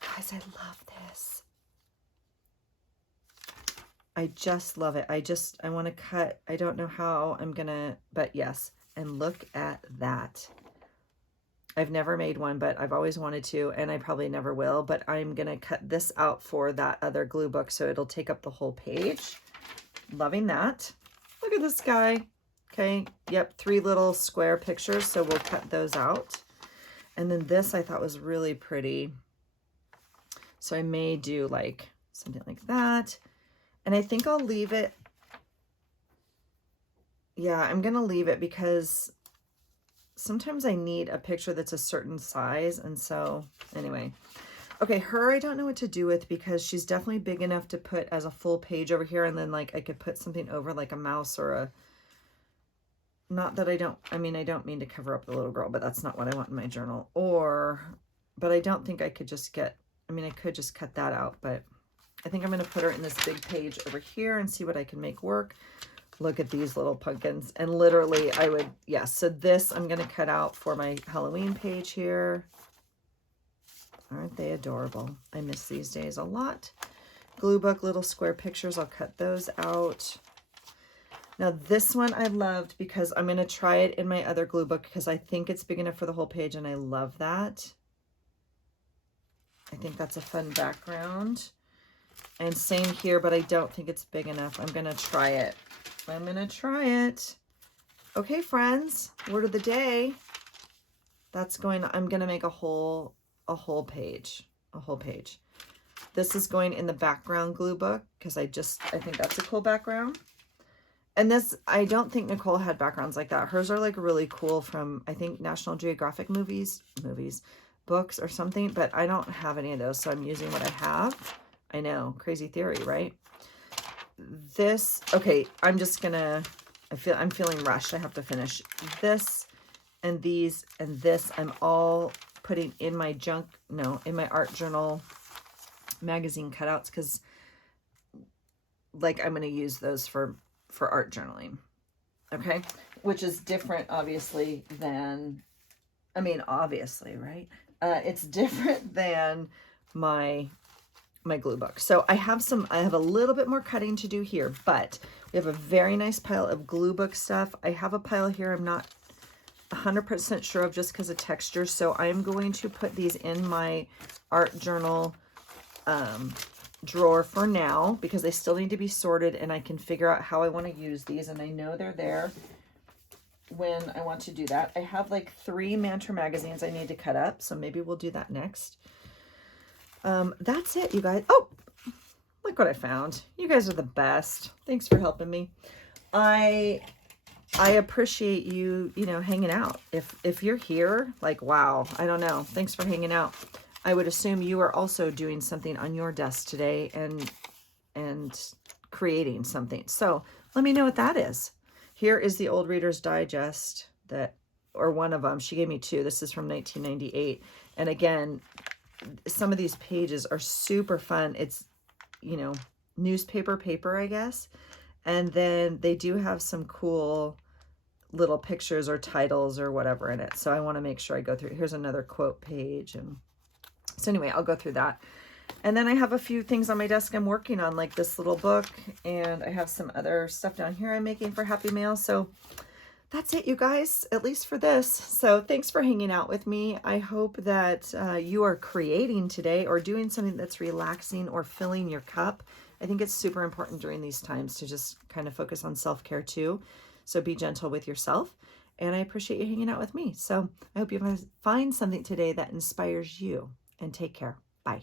guys, I love this. I just love it. I want to cut. I don't know how I'm gonna, but yes. And look at that. I've never made one, but I've always wanted to, and I probably never will, but I'm gonna cut this out for that other glue book so it'll take up the whole page. Loving that. Look at this guy. Okay, yep, 3 little square pictures, so we'll cut those out. And then this I thought was really pretty. So I may do like something like that. And I think I'll leave it. Yeah, I'm gonna leave it because sometimes I need a picture that's a certain size. And so anyway, okay, her I don't know what to do with because she's definitely big enough to put as a full page over here. And then like I could put something over like a mouse or a, not that I don't mean to cover up the little girl, but that's not what I want in my journal. But I don't think I could just I could just cut that out, but I think I'm going to put her in this big page over here and see what I can make work. Look at these little pumpkins. And literally so this I'm going to cut out for my Halloween page here. Aren't they adorable? I miss these days a lot. Glue book, little square pictures. I'll cut those out. Now this one I loved because I'm going to try it in my other glue book because I think it's big enough for the whole page and I love that. I think that's a fun background. And same here, but I don't think it's big enough. I'm going to try it. Okay, friends, word of the day. I'm going to make a whole page. This is going in the background glue book because I think that's a cool background. And this, I don't think Nicole had backgrounds like that. Hers are like really cool from, I think, National Geographic books or something, but I don't have any of those. So I'm using what I have. I know, crazy theory, right? This, okay, I'm feeling rushed. I have to finish this and these and this. I'm all putting in my in my art journal magazine cutouts because like I'm going to use those for art journaling. Okay. Which is different, obviously, than, obviously, right? It's different than my glue book. So I have a little bit more cutting to do here, but we have a very nice pile of glue book stuff. I have a pile here I'm not 100% sure of just because of texture. So I'm going to put these in my art journal drawer for now because they still need to be sorted and I can figure out how I want to use these, and I know they're there when I want to do that. I have like 3 Mantra magazines I need to cut up, so maybe we'll do that next. That's it, you guys. Oh, look what I found. You guys are the best. Thanks for helping me. I I appreciate you, you know, hanging out. If you're here, like, wow, I don't know. Thanks for hanging out. I would assume you are also doing something on your desk today and creating something. So let me know what that is. Here is the Old Reader's Digest that, or one of them. She gave me two. This is from 1998. And again, some of these pages are super fun. It's, you know, newspaper paper, I guess. And then they do have some cool little pictures or titles or whatever in it. So I want to make sure I go through. Here's another quote page. And so anyway, I'll go through that. And then I have a few things on my desk I'm working on, like this little book, and I have some other stuff down here I'm making for Happy Mail. So that's it, you guys, at least for this. So thanks for hanging out with me. I hope that you are creating today or doing something that's relaxing or filling your cup. I think it's super important during these times to just kind of focus on self-care too. So be gentle with yourself. And I appreciate you hanging out with me. So I hope you find something today that inspires you. And take care. Bye.